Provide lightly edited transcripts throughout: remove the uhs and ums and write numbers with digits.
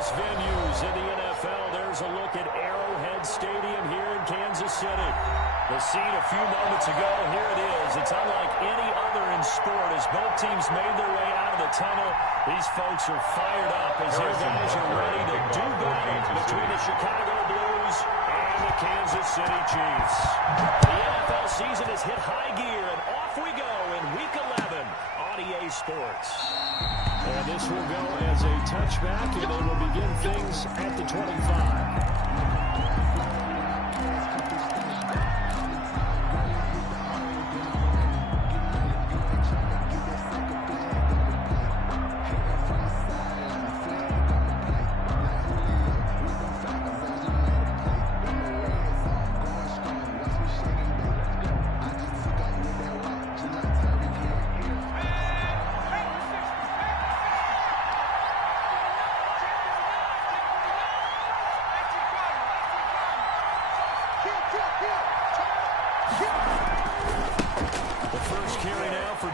biggest venues in the NFL. There's a look at Arrowhead Stadium here in Kansas City. The scene a few moments ago, here it is. It's unlike any other in sport as both teams made their way out of the tunnel. These folks are fired up as their guys are ready to do battle between the Chicago Blues and the Kansas City Chiefs. The NFL season has hit high gear, and off we go in Week 11 on EA Sports. And this will go as a touchback, and they will begin things at the 25.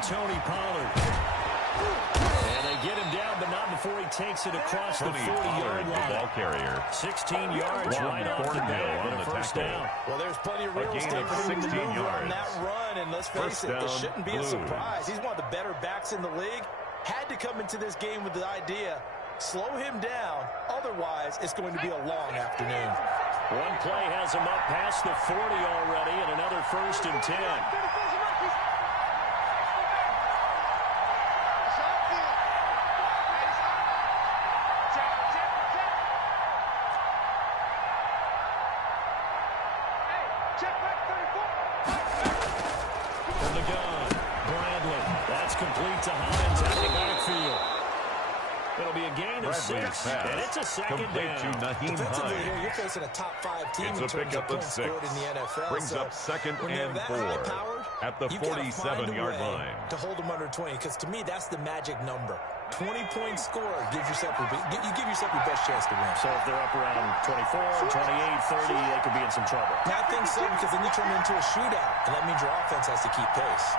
Tony Pollard. And they get him down, but not before he takes it across the 40-yard line. Ball carrier. 16 yards right off the bat on the first down. Well, there's plenty of real estate for him to move on that run, and let's face it, it shouldn't be a surprise. He's one of the better backs in the league. Had to come into this game with the idea, slow him down, otherwise it's going to be a long afternoon. One play has him up past the 40 already, and another 1st and 10. From the gun, Bradley. That's complete to Hines out of the backfield. It'll be a gain of 6, and it's a second down. Defensively here, you're facing a top 5 team in terms of points scored in the NFL. Brings up 2nd and 4 at the 47-yard line. To hold them under 20, because to me, that's the magic number. 20-point score gives yourself you give yourself your best chance to win. So if they're up around 24, 28, 30, they could be in some trouble. I think so, because then you turn it into a shootout, and that means your offense has to keep pace.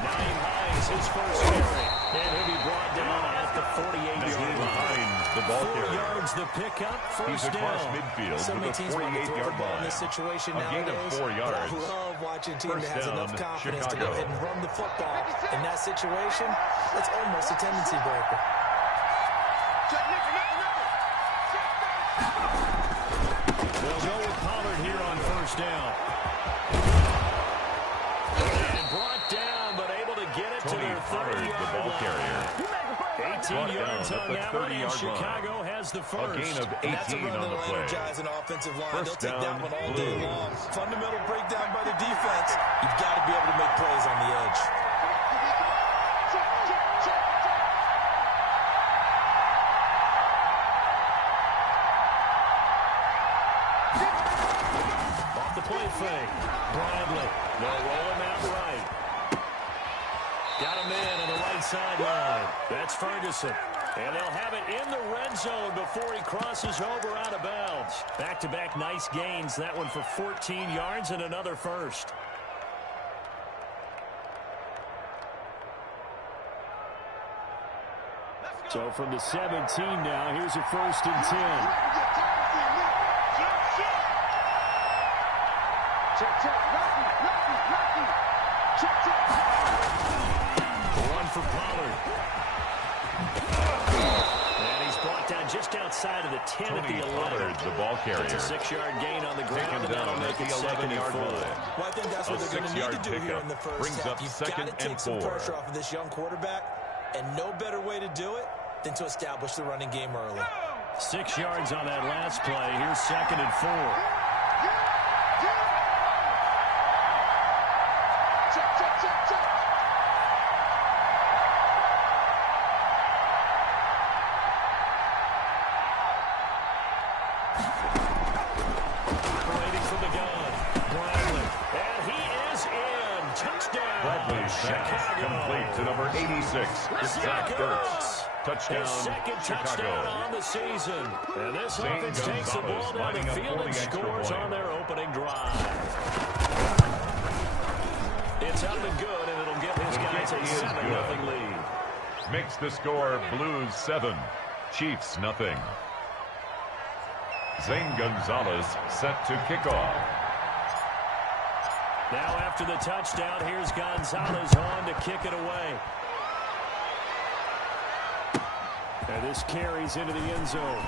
Nyheim Hines, his first carry, and he'll be brought down at the 48-yard line. The ball 4 yards the pickup, He's first across down. midfield So to many the teams want to throw the 48-yard ball in line. this situation A gain nowadays. of 4 yards. I love watching a team First that has enough down, confidence to go Chicago. ahead and run the football. In that situation, it's almost a tendency breaker. They'll go with Pollard here on first down. And brought down, but able to get it to their 30-yard line. 18 yards on that one, and Chicago has the first. A gain of 18 That's a run on the that'll play. energize an offensive line. First They'll take that down, one all day Blues. long. Fundamental breakdown by the defense. You've got to be able to make plays on the edge. Off the play fake. Bradley. They'll roll him out right. Got him in on the right sideline. That's Ferguson. And they'll have it in the red zone before he crosses over out of bounds. Back-to-back nice gains. That one for 14 yards and another first. So from the 17 now, here's a 1st and 10. One for Pollard. And he's brought down just outside of the 10 at the 11. Pollard, the ball carrier. It's a 6-yard gain on the ground, and that'll make it 2nd and 4. Well, I think that's what they're going to need to do here in the first half. You've got to take some pressure off of this young quarterback, and no better way to do it than to establish the running game early. 6 yards on that last play. Here's 2nd and 4. Operating from the gun. Bradley. And he is in. Touchdown. Bradley's pass complete to number 86. It's Zach Ertz. Touchdown, His second touchdown Chicago. on the season. And this St. offense takes the ball Gonzalez down the lining up field for and the extra scores point. on their opening drive. It's up and good, and it'll give his guys a 7-0 lead. Makes the score Blues 7, Chiefs nothing. Zane Gonzalez set to kick off. Now after the touchdown, here's Gonzalez on to kick it away. And this carries into the end zone.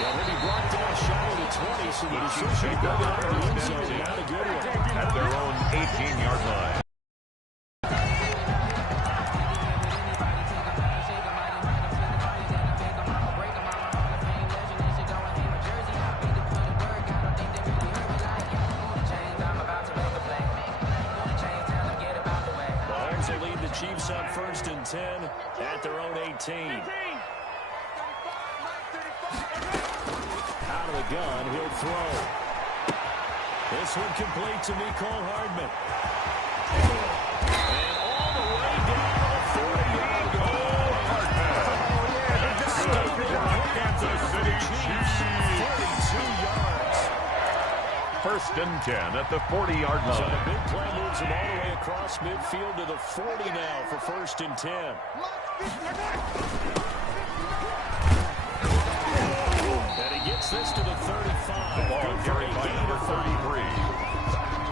Well, he'll be brought down shy of the 20, so the decision to go out of the end zone, not a good one. At their own 18-yard line. Mahomes will lead the Chiefs up 1st and 10 at their own 18. Out of the gun, he'll throw. This one complete to Mecole Hardman. And all the way down to the 40-yard line. Kansas City Chiefs. 42 yards. 1st and 10 at the 40-yard line. So the big play moves him all the way across midfield to the 40 now for 1st and 10. Gets this to the 35. The ball carried by number 33.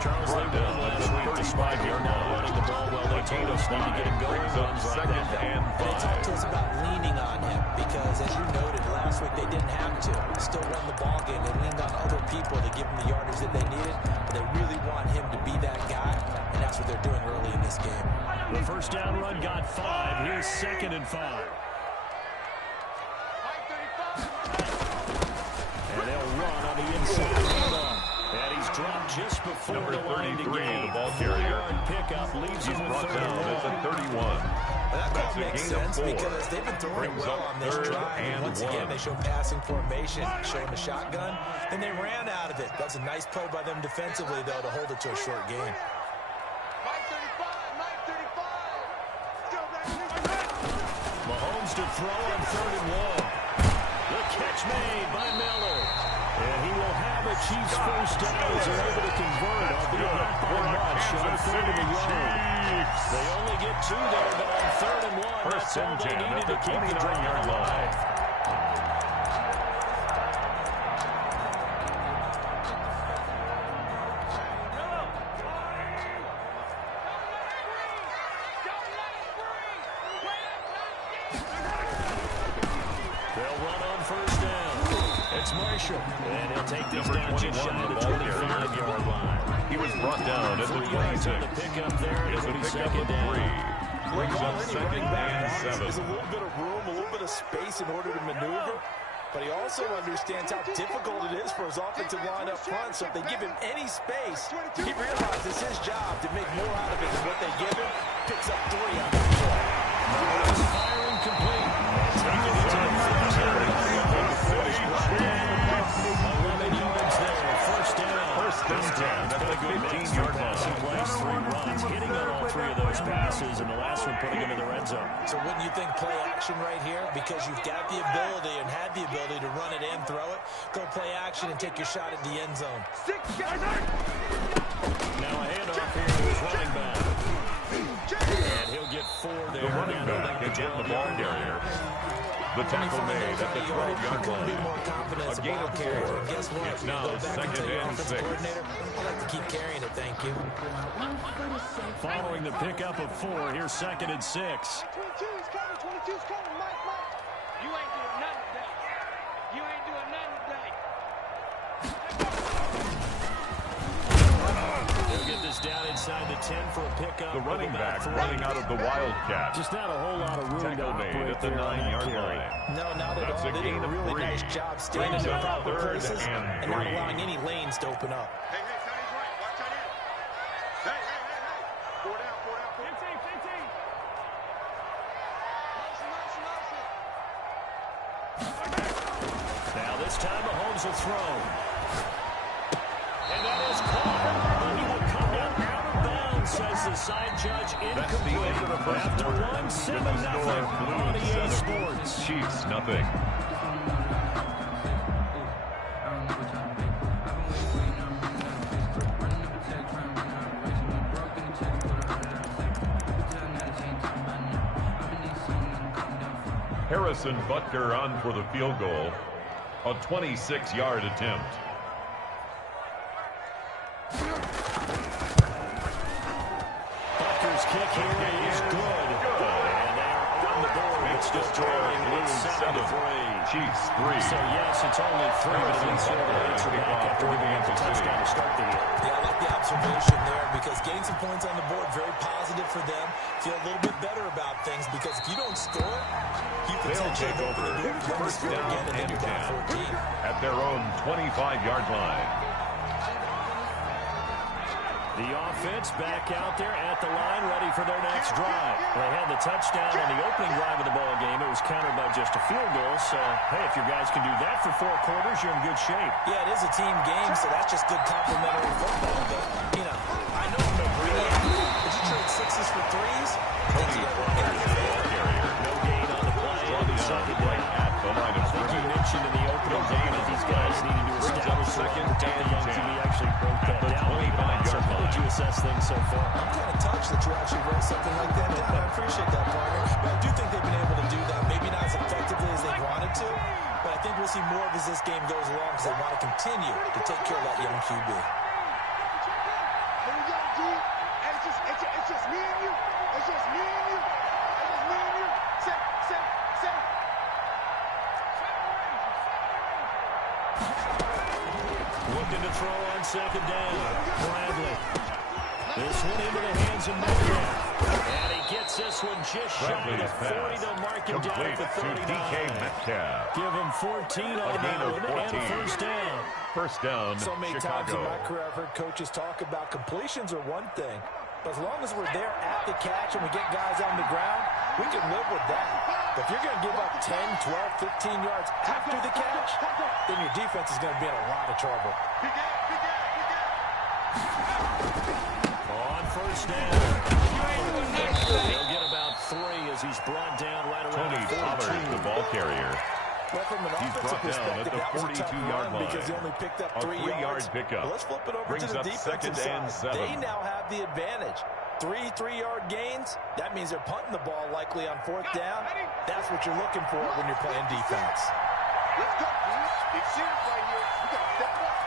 Charles Lee won last week despite him not running the ball well. They told us need to get him going. Brings up 2nd and 5. They talked to us about leaning on him because, as you noted, last week they didn't have to. Still won the ball game. They leaned on other people to give them the yardage that they needed, but they really want him to be that guy, and that's what they're doing early in this game. The first down run got 5. Here's 2nd and 5. And they'll run on the inside handoff. And he's dropped just before number the line to 33, gain. the ball carrier. Pickup leaves He's him brought with 31. down at the 31. That That's a makes gain of sense 4. because they've been throwing Brings well up on this 3rd drive. and Once 1. again, they show passing formation, showing the shotgun. Then they ran out of it. That's a nice play by them defensively, though, to hold it to a short gain. Mahomes to throw on 3rd and 1. The catch made by Miller. And he will have a Chiefs first down as they're able to convert, albeit not by much, on 3rd and 1. They only get 2 there, but on 3rd and 1, that's all they needed to keep the drive alive. And he'll take this down just shy of the 25-yard line. He was brought down at the 26. On the pickup there. It's a pickup of 3. Brings up 2nd and 7. There's a little bit of room, a little bit of space in order to maneuver. But he also understands how difficult it is for his offensive line up front. So if they give him any space, he realizes it's his job to make more out of it than what they give him. Picks up 3 on that play. Firing complete. Taking it to the 15. 11 yards there. First down. 1st and 10 at the 15-yard line. He plays 3 runs, hitting on all 3 of those passes, and the last one putting him in the red zone. So wouldn't you think play action right here? Because you've got the ability and had the ability to run it in, throw it, go play action and take your shot at the end zone. Now a handoff here to his running back. And he'll get 4 there. The running back is getting the ball carrier. The tackle made at the 12-yard line. A gain of 4. Guess what? It's now 2nd and 6. I like to keep carrying it, thank you. Following the pickup of 4, here's 2nd and 6. 22's coming, 22's coming, Mike. You ain't doing nothing today. You ain't doing nothing today. They'll get this down inside the 10 for a pickup. The running back running out of the Wildcat. Just not a whole lot of room to Tackle made operate at the there on that 9-yard carry. line. No, not at That's all. a They did gain a of really 3. nice job standing Brings in up proper 3rd places and and not 3. allowing any lanes to open up. Hey, Tony's right. Watch out here. Hey. 4 down. 15. Motion. Now this time Mahomes will throw. And that is caught. But he will come up out of bounds, says the side judge. That's the end of the first After quarter. 1, 7-0 With the score, on Blues EA 7, Sports. Chiefs nothing. Harrison Butker on for the field goal. A 26-yard attempt. Butker's kick here is good. And they are on the board. It's still trailing with 7-3. Chiefs 3. So, yes, it's only 3, but at least they're able to answer back after giving up the touchdown to start the year. Yeah, I like the observation there because getting some points on the board, very positive for them. Feel a little bit better about things because if you don't score, you potentially take over first down and 10 at their own 25-yard line. The offense back out there at the line, ready for their next drive. They had the touchdown on the opening drive of the ball game. It was countered by just a field goal. So, hey, if your guys can do that for 4 quarters, you're in good shape. Yeah, it is a team game, so that's just good complimentary football. But, you know, I know I'm no brilliant. Did you trade 6s for 3s? No gain on the play. Second right at the line of scrimmage. You mentioned in the opening game that these guys needed to establish second and young QB actually broke that down. So how would you assess things so far? I'm kind of touched that you actually wrote something like that down. I appreciate that, partner. But I do think they've been able to do that. Maybe not as effectively as they wanted to, but I think we'll see more of as this game goes along because they want to continue to take care of that young QB. Here we go, G. It's just me and you. It's just me and you. It's just me and you. Set. Looking to throw on second down. Bradley. This one into the hands of Metcalf. And he gets this one just shy of the 40. They'll mark him down at the 39. DK Metcalf. Give him 14 on that one and a first down. First down, So many times Chicago. in my career I've heard coaches talk about completions are one thing, but as long as we're there at the catch and we get guys on the ground, we can live with that. But if you're going to give up 10, 12, 15 yards after the catch, then your defense is going to be in a lot of trouble. On first down. He'll get about 3 as he's brought down right around Tony the 42. Pollard, the ball carrier. Well, from an He's offensive brought down at perspective, the that was a tough 42-yard run line. because he only picked up A 3 3-yard yards. pickup. But let's flip it over Brings to the up defensive second and side. 7. They now have the advantage. 3 3-yard gains. That means they're punting the ball likely on 4th down. That's what you're looking for when you're playing defense. Let's go, dude. It's serious right here. We got to step up.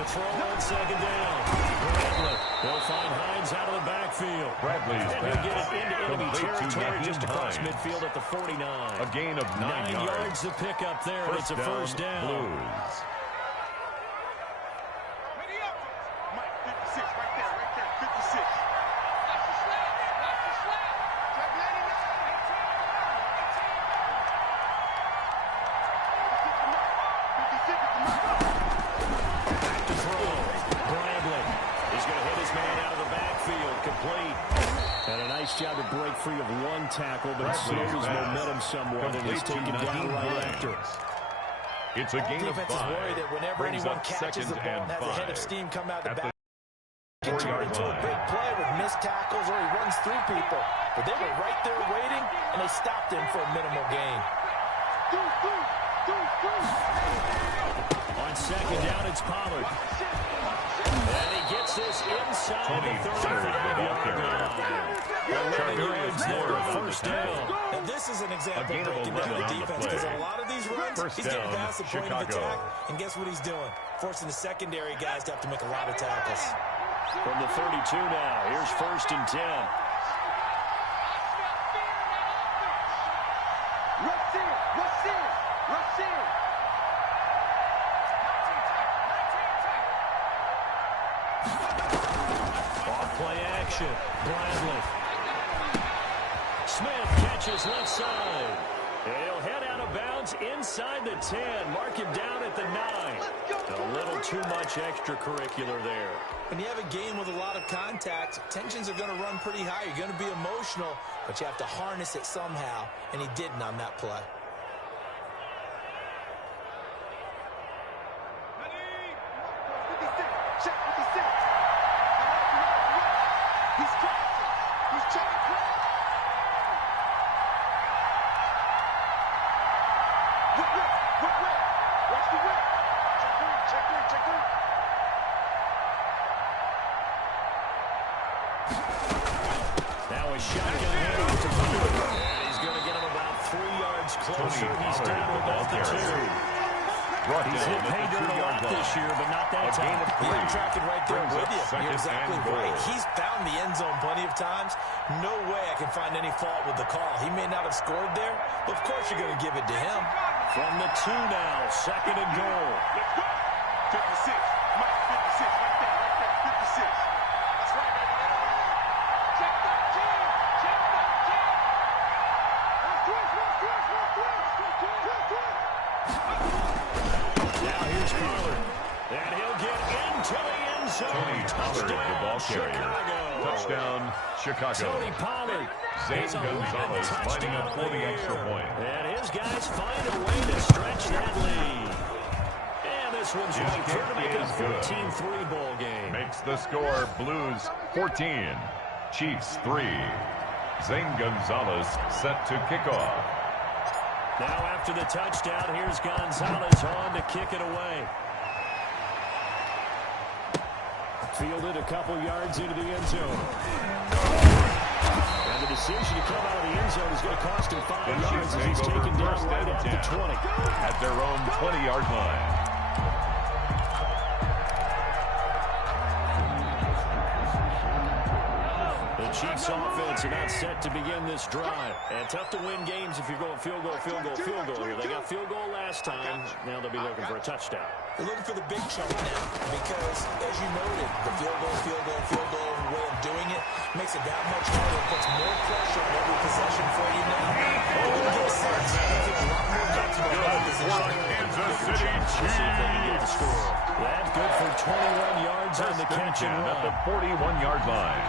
To throw on second down. Bradley. They'll find Hines out of the backfield. Bradley's And he'll get it into enemy complete to territory just across Hines. midfield at the 49. A gain of 9 yards to pick up there, and it's a first down. Blues. Mike, 56, right there, 56. To throw. Bradley. He's going to hit his man out of the backfield. Complete. And a nice job to break free of 1 tackle, but it slowed his momentum somewhat, and he's taken down right after. It's a gain of Defense is 5. worried that whenever Brings anyone up catches the second ball and and has a head of 5. steam come out the At back, the can turn 4-yard into a line. big play with missed tackles or he runs through people. But they were right there waiting, and they stopped him for a minimal gain. On second down, it's Pollard. And he gets this inside Tony the Pollard, the ball 35-yard carrier. line. Chargerius There, Moore on first the tackle. down. Now, this is an example A gain of of breaking 11 down the on the defense play. because a lot of these runs, First he's getting down, past the point of Chicago. attack, and guess what he's doing? Forcing the secondary guys to have to make a lot of tackles. From the 32 now, here's first and 10. Rush in. Off play action. Bradley. Smith catches left side. He'll head out of bounds inside the 10. Mark him down at the 9. A little too much extracurricular there. When you have a game with a lot of contact, tensions are going to run pretty high. You're going to be emotional, but you have to harness it somehow, and he didn't on that play. Check 56. He's crossing. He's trying to cross. Whip. Watch the whip. Check in. Now he a shotgun handoff to Pollard. And he's going to get him about 3 yards closer. He's down to about the 2. He's hit pay dirt a lot this year, but not that time. Yeah, I'm tracking right there with you. You're exactly right. He's found the end zone plenty of times. No way I can find any fault with the call. He may not have scored there, but of course you're going to give it to him. From the 2 now, 2nd and goal. Let's go. 56. Mike, 56. Right there. 56. That's right, baby. Check 13. Check 13. Let's twist. Now here's Pollard. And he'll get into the end zone. Tony Pollard, the ball carrier. Chicago. Touchdown, Chicago. Tony Pollard. Zane Gonzalez finding a 40 extra point. And his guys find a way to stretch that lead. And this one's right here to make it a 14-3 ball game. Makes the score Blues 14, Chiefs 3. Zane Gonzalez set to kick off. Now after the touchdown, here's Gonzalez on to kick it away. Fielded a couple yards into the end zone. And the decision to come out of the end zone is going to cost him 5 yards as he's taken down right at the 20. At their own 20-yard line. The Chiefs offense about set to begin this drive. And tough to win games if you're going field goal here. They got field goal last time. Now they'll be looking for a touchdown. They're looking for the big chunk now because, as you noted, the field goal way of doing it makes it that much harder. Puts more pressure on every possession for you now. They're going to get six. They're a lot more nuts about that position. Kansas City Chiefs. That's good for 21 yards on the catch and run. At the 41-yard line.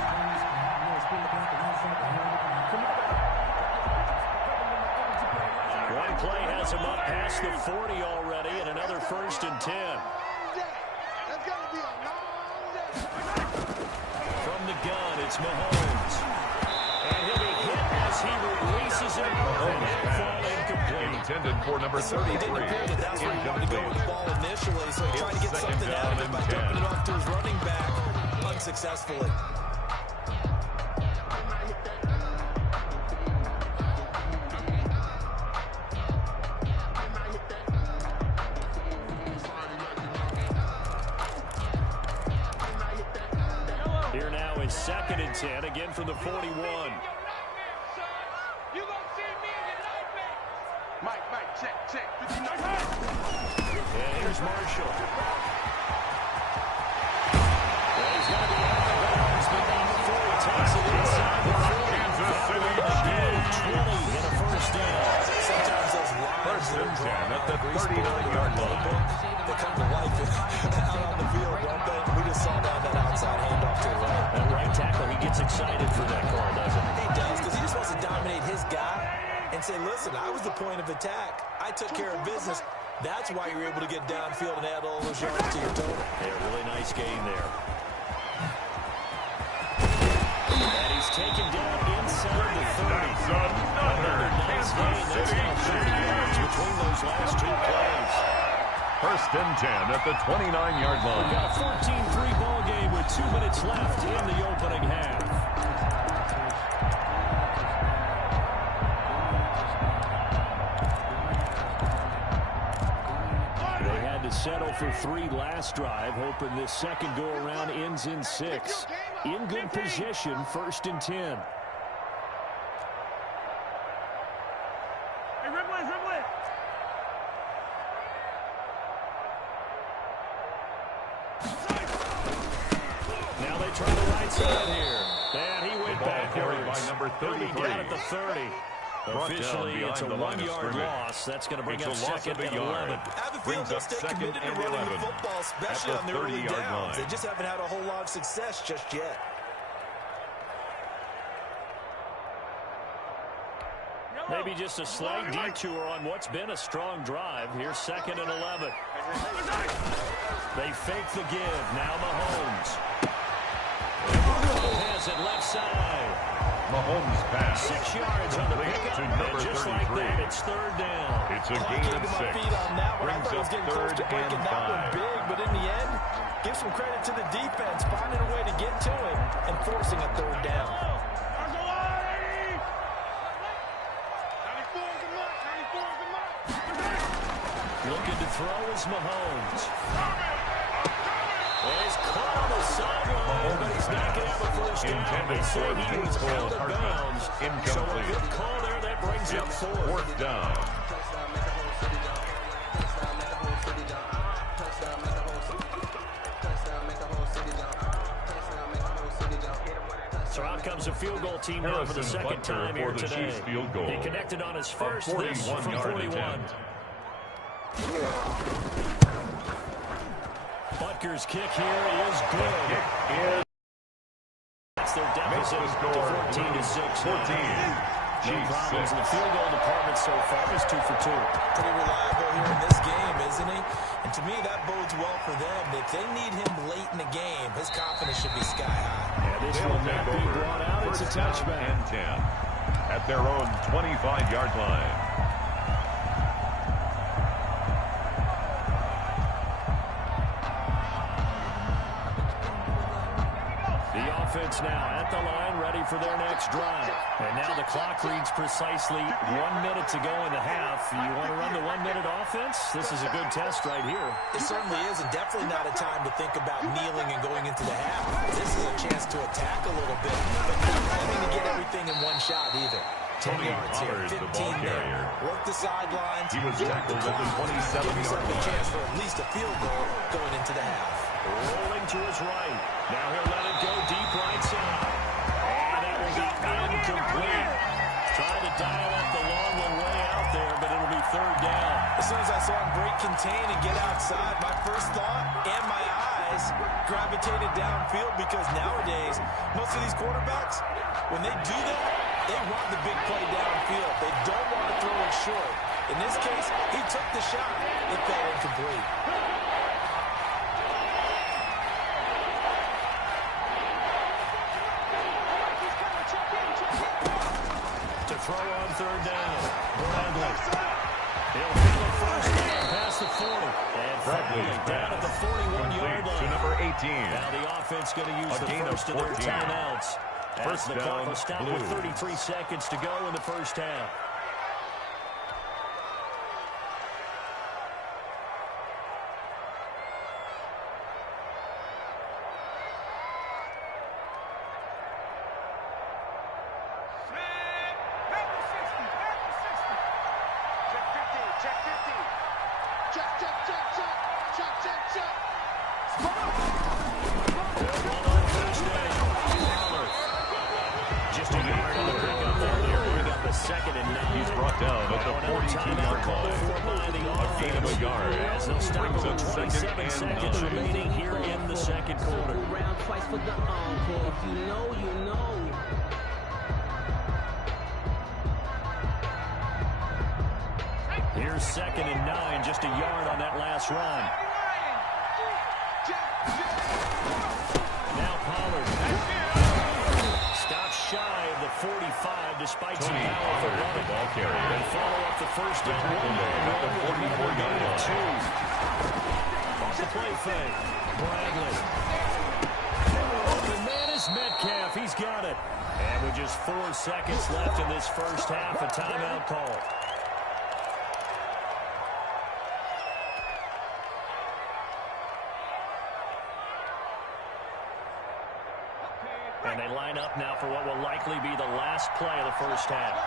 One play has him up past the 40 already, and another 1st and 10. That's going to be a long day. From the gun, it's Mahomes. And he'll be hit as he releases it. And it'll fall incomplete. Intended for number 33. It didn't appear that that's where he wanted to go with the ball initially, so he tried to get something out of it by dumping it off to his running back unsuccessfully. Here now is 2nd and 10, again from the 41. You gonna see me in your nightmare. Mike, check. 59. And here's Marshall. Well, he's going to be out of bounds, but not before he takes it inside the 40. Kansas City Chiefs. 20 and a 1st down. Sometimes those lines that are drawn at the 39-yard line. They come to life out on the field, don't they? We just saw down that outside handoff to the right. That right tackle, he gets excited for that call, doesn't he? He does, because he just wants to dominate his guy and say, listen, I was the point of attack. I took care of business. That's why you're able to get downfield and add all those yards to your total. Yeah, really nice gain there. And he's taken down inside the 30. Another nice gain. That's now 30 yards between those last 2 plays. 1st and 10 at the 29-yard We've line. got a 14-3 ball game with 2 minutes left in the opening half. They had to settle for 3 last drive, hoping this second go-around ends in 6. In good position, 1st and 10. Hey, Rimley. Now they try the right side here. And he went backwards. Carried by number 33. Down at the 30. Officially, it's a 1-yard loss. That's going to bring up 2nd and 11. I have a feeling they'll stay committed to running the football, especially on the early downs. They just haven't had a whole lot of success just yet. Maybe just a slight detour on what's been a strong drive. Here's 2nd and 11. They fake the give. Now Mahomes. Has it left side. Mahomes pass. 6 yards on the pickup. To number And just 33. like that, it's 3rd down. It's a gain of 6. Brings up 3rd and 5. Big, but in the end, give some credit to the defense, finding a way to get to it and forcing a 3rd down. throw is Mahomes. Well, he's caught on the sideline, but he's not going to have a first down. They say he was out of bounds. So a good call there. That brings up fourth down. So out comes a field goal team now for the second time here today. He connected on his first, this from 41. Butker's kick here is good. That's their deficit to 14-6. No problems in the field goal department so far. He's 2 for 2. Pretty reliable here in this game, isn't he? And to me, that bodes well for them. If they need him late in the game, his confidence should be sky high. And this will not be brought out. It's a touchback. And 10 at their own 25-yard line. Offense now at the line, ready for their next drive. And now the clock reads precisely 1 minute to go in the half. You want to run the 1 minute offense? This is a good test right here. It certainly is, and definitely not a time to think about kneeling and going into the half. This is a chance to attack a little bit, but not planning to get everything in one shot either. 10 yards here, 15 there. Work the sidelines. He was tackled at the 27-yard line. A chance for at least a field goal going into the half. Rolling to his right. Now he'll let it go deep right side. And that will be incomplete. Trying to dial up the long one way out there, but it'll be third down. As soon as I saw him break contain and get outside, my first thought and my eyes gravitated downfield, because nowadays, most of these quarterbacks, when they do that, they want the big play downfield. They don't want to throw it short. In this case, he took the shot. It fell incomplete. To throw on third down. Bradley. He'll get the first down past the 40. And Bradley down at the 41-yard line. To number 18. Now the offense going to use the first of their timeouts. First the clock will stop with 33 seconds to go in the first half. Second and 9. He's brought down at the 42-yard line. A gain of a yard. As they'll stop with 27 seconds remaining here in the second quarter. Round twice for the encore. If you know, you know. Here's second and 9, just a yard on that last run. Now Pollard. Shy of the 45 despite some power for running. Ball carrier. They follow up the first down at the 44-yard line. Off the play fake. Bradley. The man is Metcalf. He's got it. And with just 4 seconds left in this first half, a timeout call. And they line up now for what will likely be the last play of the first half.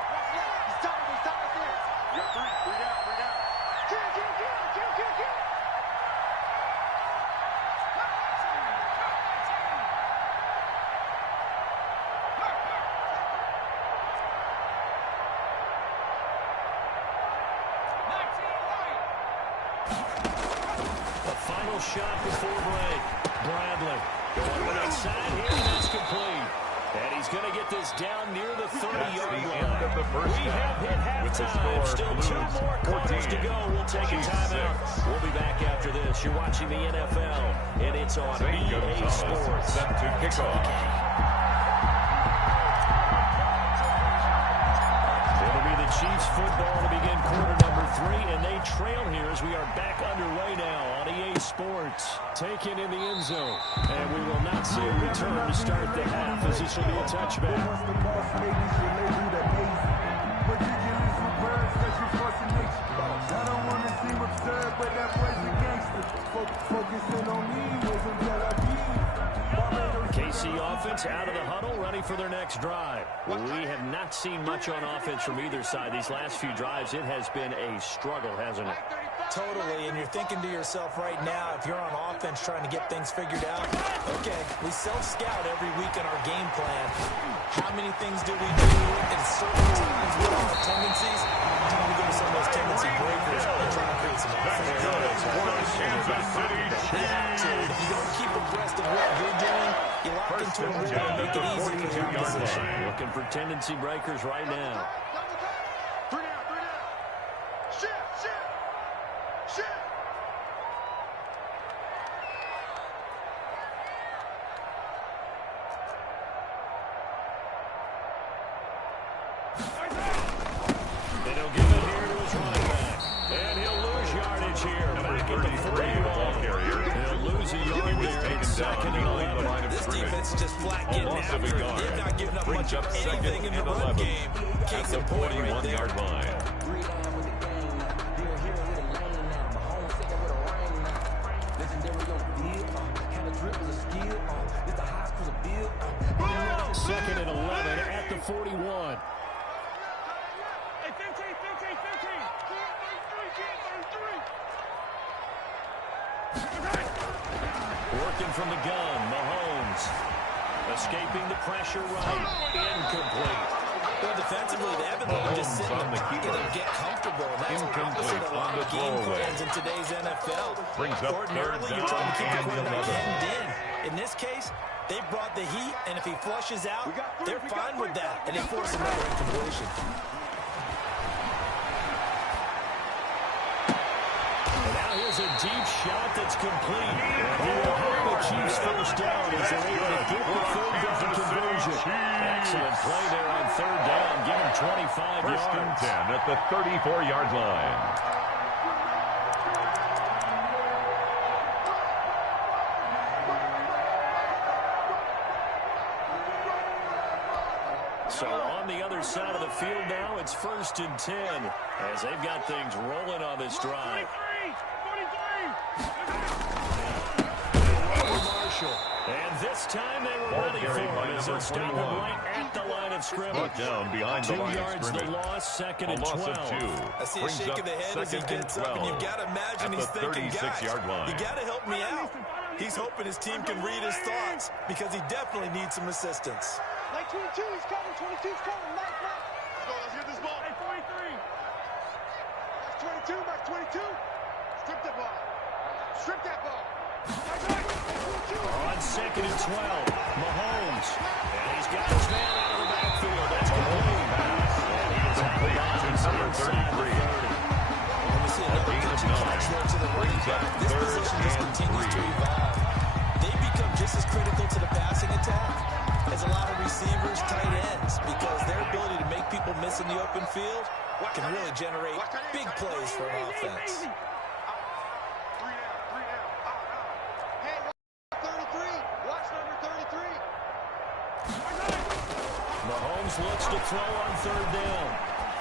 The final shot before break. Bradley going with that side here, and that's complete. And he's going to get this down near the 30-yard line. We have hit halftime. Still 2 more quarters to go. We'll take a timeout. We'll be back after this. You're watching the NFL, and it's on EA Sports. Set to kick off. It'll be the Chiefs football to begin quarter number 3, and they trail here as we are back underway now on EA Sports. Taken in the end zone, and we will not see a return to start the half, as this will be a touchback. I don't want to see team absurd, but that boy's a gangster. Focusing on me was until I KC offense out of the huddle, ready for their next drive. We have not seen much on offense from either side. These last few drives, it has been a struggle, hasn't it? Totally, and you're thinking to yourself right now, if you're on offense trying to get things figured out, okay, we self-scout every week in our game plan. How many things do we do at certain times with our tendencies? Time to go to some of those tendency breakers and try to create some offense. If you don't keep abreast of what you're doing, you lock into a rhythm and make it easy for your opposition. Looking for tendency breakers right now. And he'll give it here to his running back. And he'll lose yardage here. Back at the 40. He'll lose a yard there in second and 11. This defense is just flat getting after it. They're not giving up much of anything in the run game. Case in point right there. 41-yard line. Second and 11 at the 41. Working from the gun, Mahomes. Escaping the pressure right. Incomplete. Well, defensively, they haven't let him just sit in the pocket and get comfortable. That's the opposite of a lot of game plans in today's NFL. Ordinarily, you're trying to keep the quarterback hemmed in. In this case, they brought the heat, and if he flushes out, they're fine with that, and they force another incompletion. Here's a deep shot that's complete. He will help the Chiefs first down as they're able to get the third down conversion. Excellent play there on third down. Give him 25 yards. First and 10 at the 34-yard line. So on the other side of the field now, it's first and 10 as they've got things rolling on this drive. Marshall. And this time they were ready for him as they'll stop him right at the line of scrimmage. Down behind the 2 line yards of the scrimmage. loss, second and A loss 12. of 2. I see a shake of the head as he gets up, and you've got to imagine he's thinking, guys, you got to help me out. He's hoping his team can read his thoughts because he definitely needs some assistance. Like 22, he's coming. 22's coming. Mike. Let's get this ball. Hey, 43. Max 22, Max 22. Strip that ball. Strip that ball. On second and 12, Mahomes. And he's got his man out of the backfield. That's complete. And he is out of bounds inside the 30. And we see another pitch catch there to the running back. This position just continues to evolve. They become just as critical to the passing attack as a lot of receivers, tight ends, because their ability to make people miss in the open field can really generate big plays for an offense. Hey, 33. Watch number 33. Mahomes looks to throw on third down.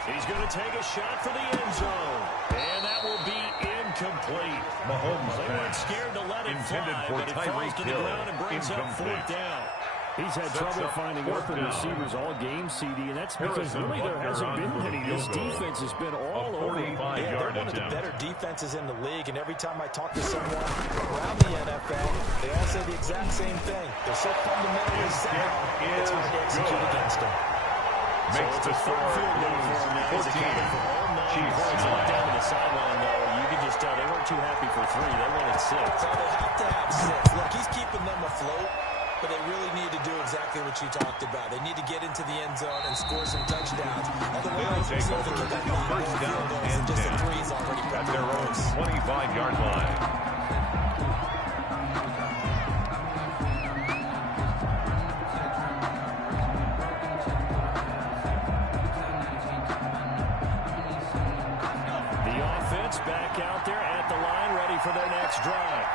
He's going to take a shot for the end zone. And that will be incomplete. Mahomes They weren't scared to let it intended fly, for but it falls to the ground and brings up fourth down. He's had trouble finding open receivers all game, CD, and that's because really there hasn't been many. This defense has been all over. Yeah, they're one of the better defenses in the league, and every time I talk to someone around the NFL, they all say the exact same thing. They're so fundamentally sound, it's hard to execute against them. Makes the score Blues 14. Chiefs Down to the sideline, though, you can just tell they weren't too happy for 3. They wanted 6. So they have to have 6. Look, he's keeping them afloat, but they really need to do exactly what you talked about. They need to get into the end zone and score some touchdowns. Otherwise, They'll take over first down and 10 at their own 25-yard line. The offense back out there at the line, ready for their next drive.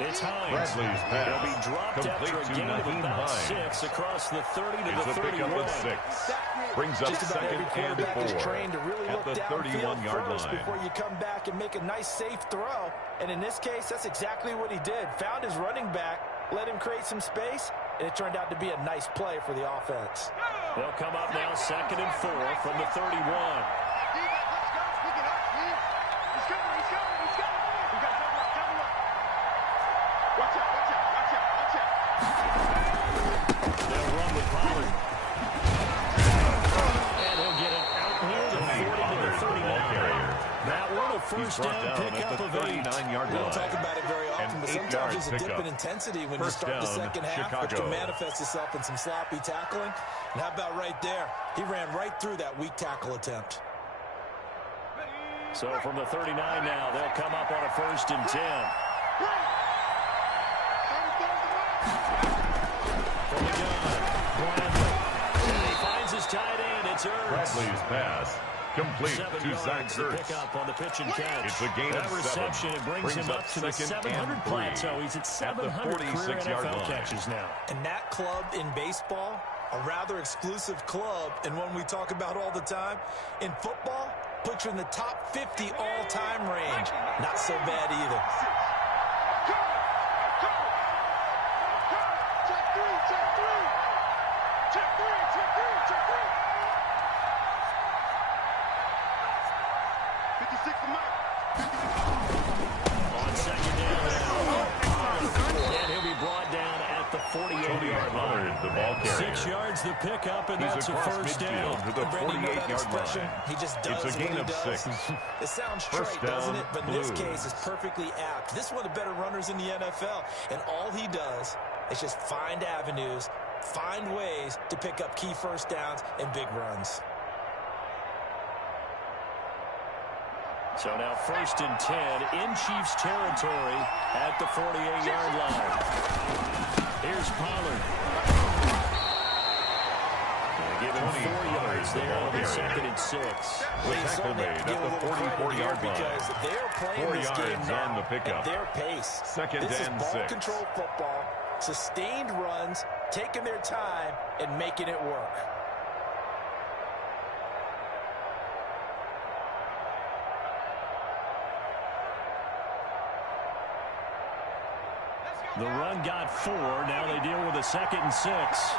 It's Hines. Bradley's pass. He'll be dropped complete after a to gain of Nyheim about Hines. 6 across the 30 to It's the a 31. pickup of 6. Brings up Just about second every and quarterback is 4 trained to really at look the downfield 31-yard first line. before you come back and make a nice, safe throw. And in this case, that's exactly what he did. Found his running back, let him create some space, and it turned out to be a nice play for the offense. They'll come up now 2nd and 4 from the 31. Watch out, watch out, watch out, watch out. They'll run with Pollard. And he'll get it out near the 40 to the 39. That one a first down pickup of 8. 39-yard We don't line. talk about it very often, but sometimes there's a dip pickup. in intensity when you First start the down, second half, which Chicago. can manifest itself in some sloppy tackling. And how about right there? He ran right through that weak tackle attempt. So from the 39 now, they'll come up on a 1st and 10. From the gun, Bradley. And he finds his tight end. It's Ertz. Bradley's pass complete 7 to Zach yards to Ertz. pick up on the pitch and catch. It's a gain that of 7. reception, it brings him up to the 2nd 700 and 3 plateau. He's at 700 career 46-yard NFL line. catches now. And that club in baseball, a rather exclusive club, and one we talk about all the time. In football, puts you in the top 50 all-time range. Not so bad either. On 2nd down now. And he'll be brought down at the 48-yard line. The ball carrier. 6 yards the pickup, and He's that's a across first midfield down. to the Brandon, you know that 48-yard expression? line. He just does It's a gain what he of does. 6. It sounds First trite, doesn't down, it? But in this Blues. case, it's perfectly apt. This is one of the better runners in the NFL, and all he does is just find avenues, find ways to pick up key first downs and big runs. So now 1st and 10 in Chiefs territory at the 48-yard line. Here's Pollard. They give him 4 yards there on the 2nd and 6. The tackle made at the 44-yard line. Because they're playing 4 this game yards now on the pickup. at their pace. 2nd This is and ball 6. control football, sustained runs, taking their time and making it work. The run got 4. Now they deal with a 2nd and 6.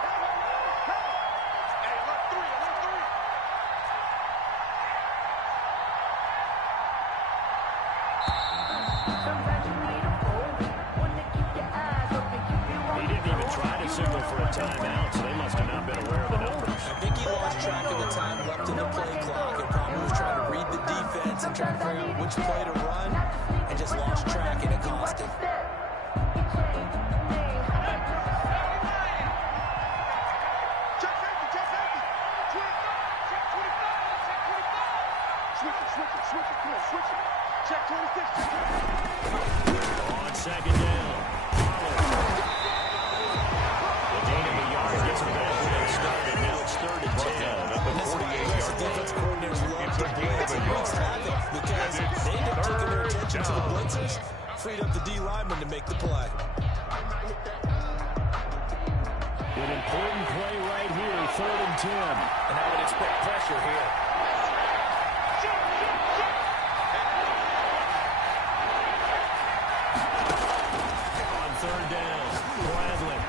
He didn't even try to signal for a timeout, so they must have not been aware of the numbers. I think he lost track of the time left in the play clock and probably was trying to read the defense and trying to figure out which play to run and just lost track, and it cost him. Check 26. On 2nd down, Pollard. The gain of a yard gets them back where they started. Now it's 3rd and 10. At the 48-yard Defense line. coordinators love It's to a gain blitz of a and wreaks yard. havoc because they end up taking their attention to the blitzers, freed up the D lineman to make the play. An important play right here, 3rd and 10. And I would expect pressure here. On 3rd down, Bradley.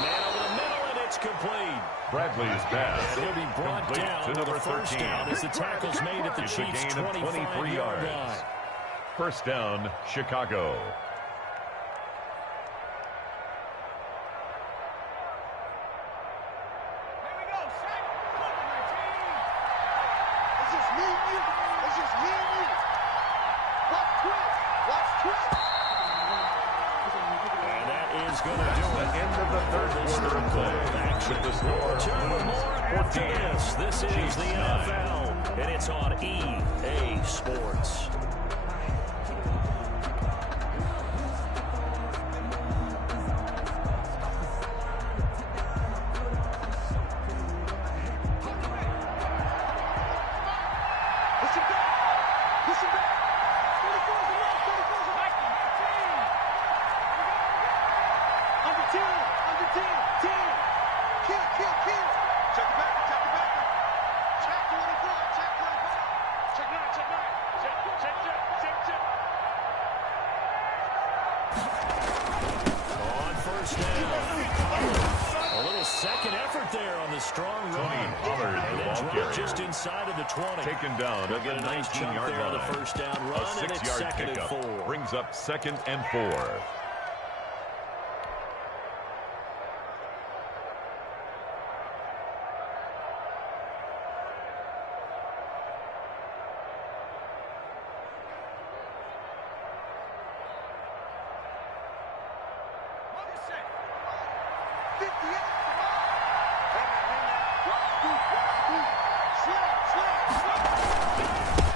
Man over the middle, and it's complete. Bradley's pass And he'll be brought complete down to to number the first 13. down as the tackle's made at the It's a Chiefs' gain of 23 25-yard yards. line. First down, Chicago. It's just me and you. It's just me and you. Watch Twitch. Watch Twitch. And that is going to do it. End of the third quarter of play. With the score Return with more after 14. this. This is the NFL, and it's on EA Sports. Push him back. Push him back. 34's enough. 34's enough. under 10. Kill. Check the back. Check 24. Check 9. On first down. A little second effort there on the strong run. Pollard, And the then ball drop carrier. just inside of the 20. Taken down They'll at get the a nice chunk 19-yard there on the line. first down run, A and it's 6-yard second and pickup 4. brings up 2nd and 4.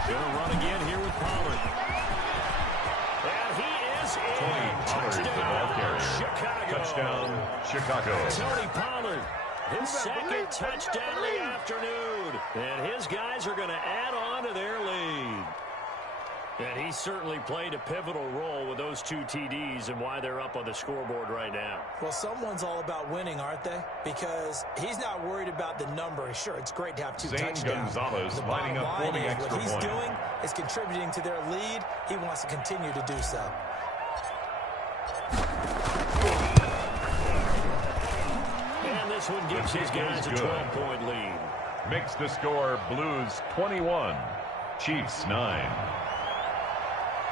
Gonna run again here with Pollard. And he is in. Pollard, the ball carrier. Chicago. Touchdown, Chicago. Tony Pollard, his second touchdown of the afternoon. And his guys are going to add on to their lead. And he certainly played a pivotal role with those 2 TDs and why they're up on the scoreboard right now. Well, someone's all about winning, aren't they? Because he's not worried about the number. Sure, it's great to have 2 Zane touchdowns. Gonzalez The lining bottom up line for the is extra what he's point. doing is contributing to their lead. He wants to continue to do so. And this one gives his guys a 12-point lead. Makes the score Blues 21, Chiefs 9.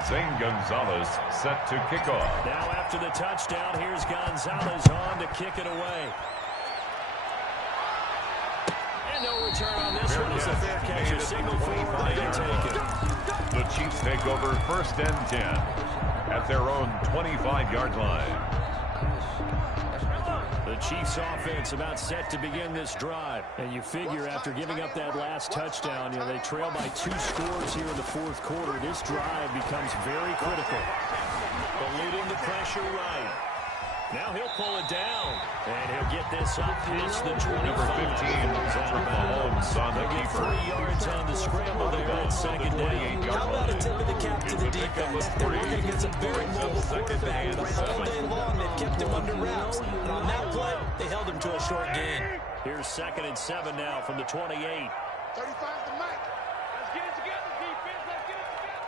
Zane Gonzalez set to kick off. Now after the touchdown, here's Gonzalez on to kick it away. And no return on this one. It's a fair catch. A signal forward. They take it. The Chiefs take over 1st and 10 at their own 25-yard line. The Chiefs offense about set to begin this drive. And you figure after giving up that last touchdown, they trail by 2 scores here in the 4th quarter. This drive becomes very critical. Eluding the pressure right. Now he'll pull it down. And he'll get this up past the 25. Number 15, Patrick Mahomes on the They'll get keeper. 3 yards on the scramble there at second down. How about a tip of the cap to the defense? They're working against a very mobile quarterback, but all day long they've kept him under wraps. And on that play, they held him to a short gain. Here's 2nd and 7 now from the 28. 35 to Mike. Let's get it together, defense. Let's get it together.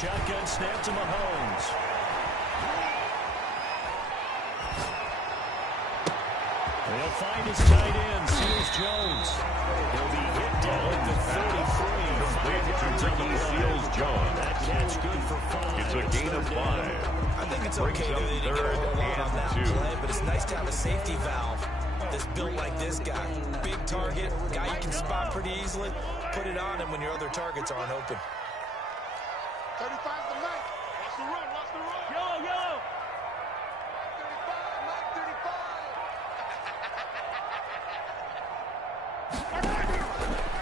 Shotgun snap to Mahomes. They'll find his tight end, Seals Jones. He'll be hit down at the 33. Ricky Seals-Jones. That catch good for 5. It's a gain of 5. I think it's okay that they didn't get a whole lot on that play, but it's nice to have a safety valve that's built like this guy. Big target, guy you can spot pretty easily. Put it on him when your other targets aren't open. 35 to Mike. Watch the run. Yellow. Mike 35.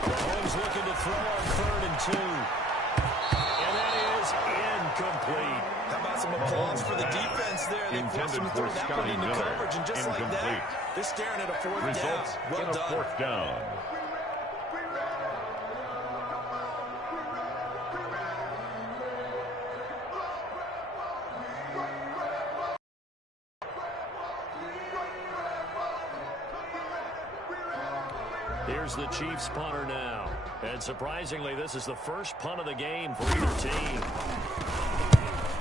Mahomes looking to throw on 3rd and 2. And that is incomplete. How about some applause for the defense there? They forced him to throw that one into coverage, and just like that, they're staring at a 4th Results down. Well in a done. 4th down. Here's the Chiefs punter now. And surprisingly, this is the first punt of the game for either team.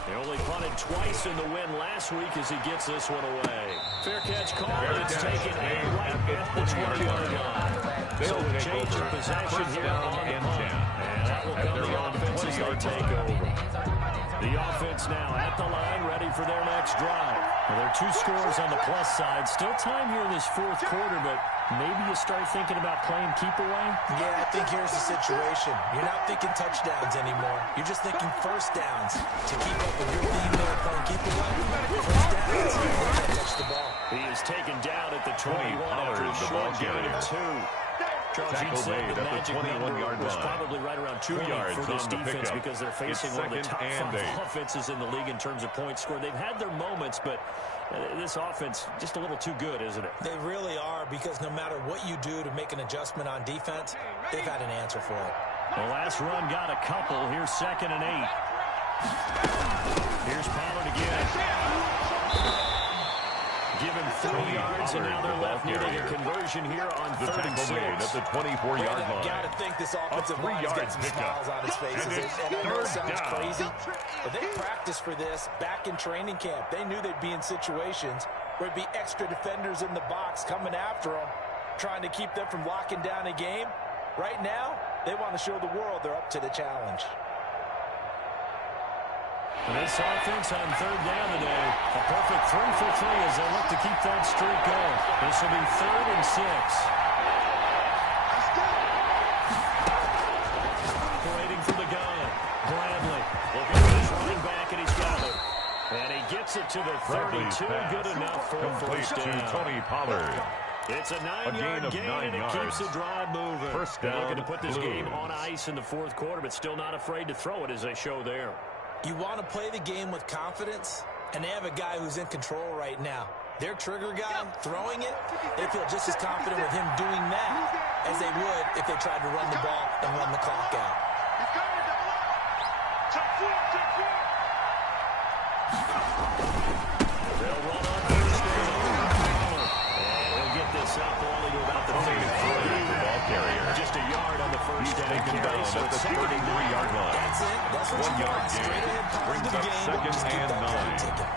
They only punted twice in the win last week as he gets this one away. Fair catch call, and it's taken right at the 20-yard line. So a change of possession here on the punt. And that will come the offense as they take over. The offense now at the line, ready for their next drive. Well, there are 2 scores on the plus side. Still time here in this 4th quarter, but maybe you start thinking about playing keep away? Yeah, I think here's the situation. You're not thinking touchdowns anymore. You're just thinking first downs to keep up with your team there playing keep away. First downs, you can't touch the ball. He is taken down at the 21 after a short gain of 2. Tackle made at the 21-yard was line. probably right around 2 yards for this defense because they're facing one of the top 5 offenses in the league in terms of points scored. They've had their moments, but this offense just a little too good, isn't it? They really are, because no matter what you do to make an adjustment on defense, they've had an answer for it. The last run got a couple. Here's 2nd and 8. Here's Give him 3 yards, and now they're left needing a conversion here on 3rd and 6. At the 24-yard line. I got to think this offensive line's got some smiles on his faces. And I know it sounds crazy, but they practiced for this back in training camp. They knew they'd be in situations where there'd be extra defenders in the box coming after them, trying to keep them from locking down a game. Right now, they want to show the world they're up to the challenge. This offense on 3rd down today, a perfect 3 for 3 as they look to keep that streak going. This will be 3rd and 6. Operating for the gun. Bradley looking for his running back, and he's got it. And he gets it to the 32. Good enough for a first down. Tony Pollard. It's a 9-yard gain, and it keeps the drive moving. First down, looking to put this game on ice in the 4th quarter, but still not afraid to throw it as they show there. You want to play the game with confidence, and they have a guy who's in control right now. Their trigger guy throwing it, they feel just as confident with him doing that as they would if they tried to run the ball and run the clock out. They'll run on first down. And he'll get this up only to about the 33. Ball carrier. Just a yard on the first down carry, so at the 33-yard line. That's it. That's what 1 yard Straight gain. ahead pass Brings to the up game. 2nd Just keep and that 9. ticket.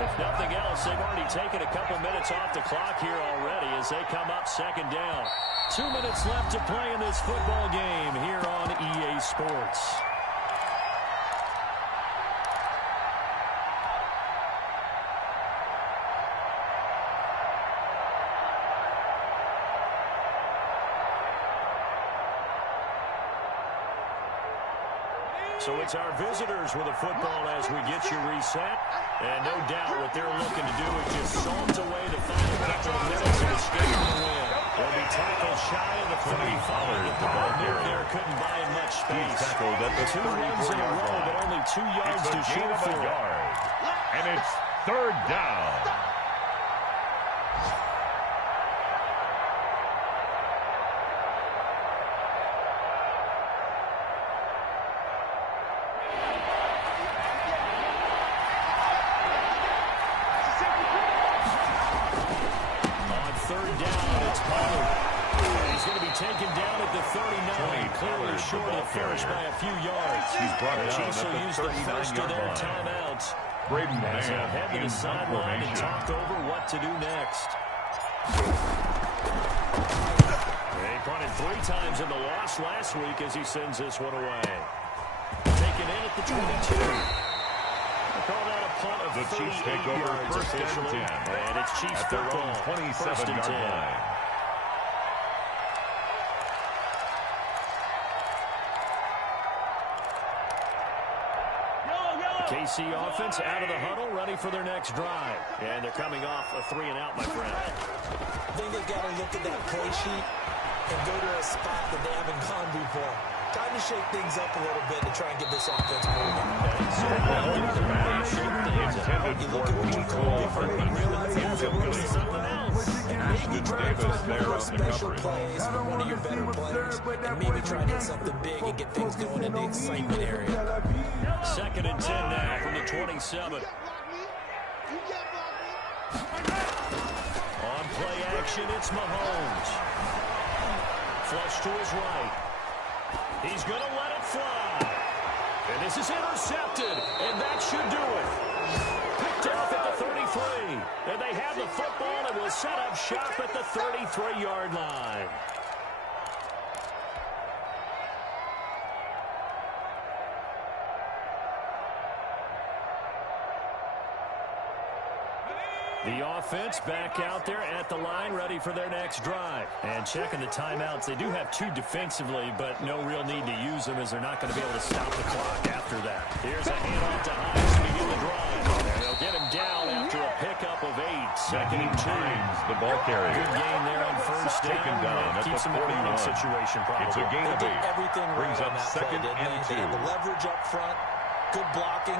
If nothing else, they've already taken a couple minutes off the clock here already as they come up 2nd down. 2 minutes left to play in this football game here on EA Sports. So it's our visitors with a football as we get you reset. And no doubt what they're looking to do is just salt away the final couple of minutes of the game to win. They'll be tackled shy of the 35. The ball there couldn't buy him much space. Tackled at the 2 runs in a row, but only 2 yards to shoot for. And it's 3rd down. Taken down at the 39, clearly short of finish by a few yards. He's brought it out Chiefs will at use the the first of 39-yard their line. timeouts. Braden As they'll Mann head to in the sideline and formation. talk over what to do next. They punted 3 times in the loss last week as he sends this one away. Taken in at the 22. They call that a punt of The Chiefs take over yards 1st and officially. 10. And it's Chiefs At their football. own 1st and 10. 27-yard line. KC offense out of the huddle, ready for their next drive. And they're coming off a 3-and-out, my friend. I think they've got to look at that play sheet and go to a spot that they haven't gone before. Time to shake things up a little bit to try and get this offense moving. Intended for Nico Maybe try to find one of those special plays for one of your better players and maybe try to hit something big and get things going in the excitement area. 2nd and 10 now from the 27. On play action, it's Mahomes. Flush to his right. He's going to let it fly. And this is intercepted, and that should do it. Picked off at the 33. And they have the football and will set up shop at the 33-yard line. The offense back out there at the line, ready for their next drive. And checking the timeouts. They do have 2 defensively, but no real need to use them as they're not going to be able to stop the clock after that. Here's a handoff to Hines to begin the drive. And they'll get him down after a pickup of 8. 2nd and 2. The ball carrier. Good gain there on first down. Taken down at the Keeps them in a 41. winning situation, probably. It's a gain of 8. Everything Brings right up on that play, 2nd didn't and they? 2. They had the leverage up front, good blocking,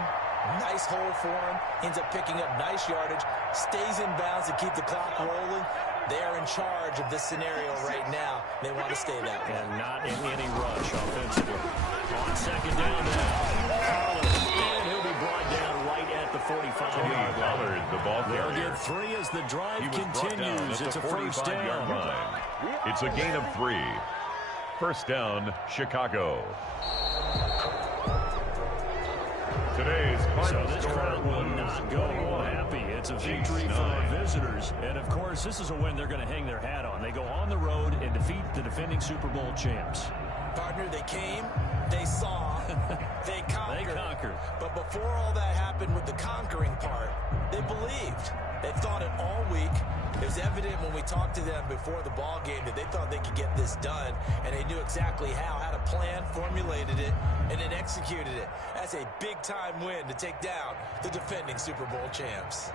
nice hole for him, ends up picking up nice yardage, stays in bounds to keep the clock rolling. They are in charge of this scenario right now. They want to stay that way. And not in any rush offensively. On second down now. And he'll be brought down right at the 45-yard line. The ball carrier. They'll get 3 as the drive continues. It's a first down. Line. It's a gain of 3. First down, Chicago. Today's final So this crowd will not go happy. It's a victory for our visitors. And, of course, this is a win they're going to hang their hat on. They go on the road and defeat the defending Super Bowl champs. Partner, they came, they saw, they conquered. They conquered. But before all that happened with the conquering part, they believed. They thought it all week. It was evident when we talked to them before the ball game that they thought they could get this done, and they knew exactly how, had a plan, formulated it, and then executed it. That's a big-time win to take down the defending Super Bowl champs.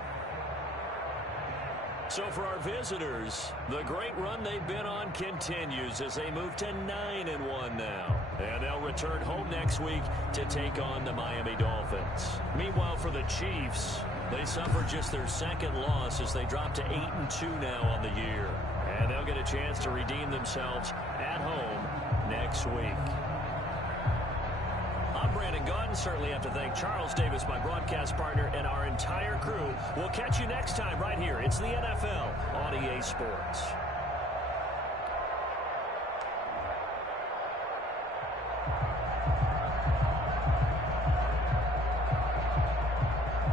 So for our visitors, the great run they've been on continues as they move to 9-1 now. And they'll return home next week to take on the Miami Dolphins. Meanwhile, for the Chiefs, they suffered just their second loss as they drop to 8-2 now on the year. And they'll get a chance to redeem themselves at home next week. I'm Brandon Gaudin. Certainly have to thank Charles Davis, my broadcast partner, and our entire crew. We'll catch you next time right here. It's the NFL on EA Sports.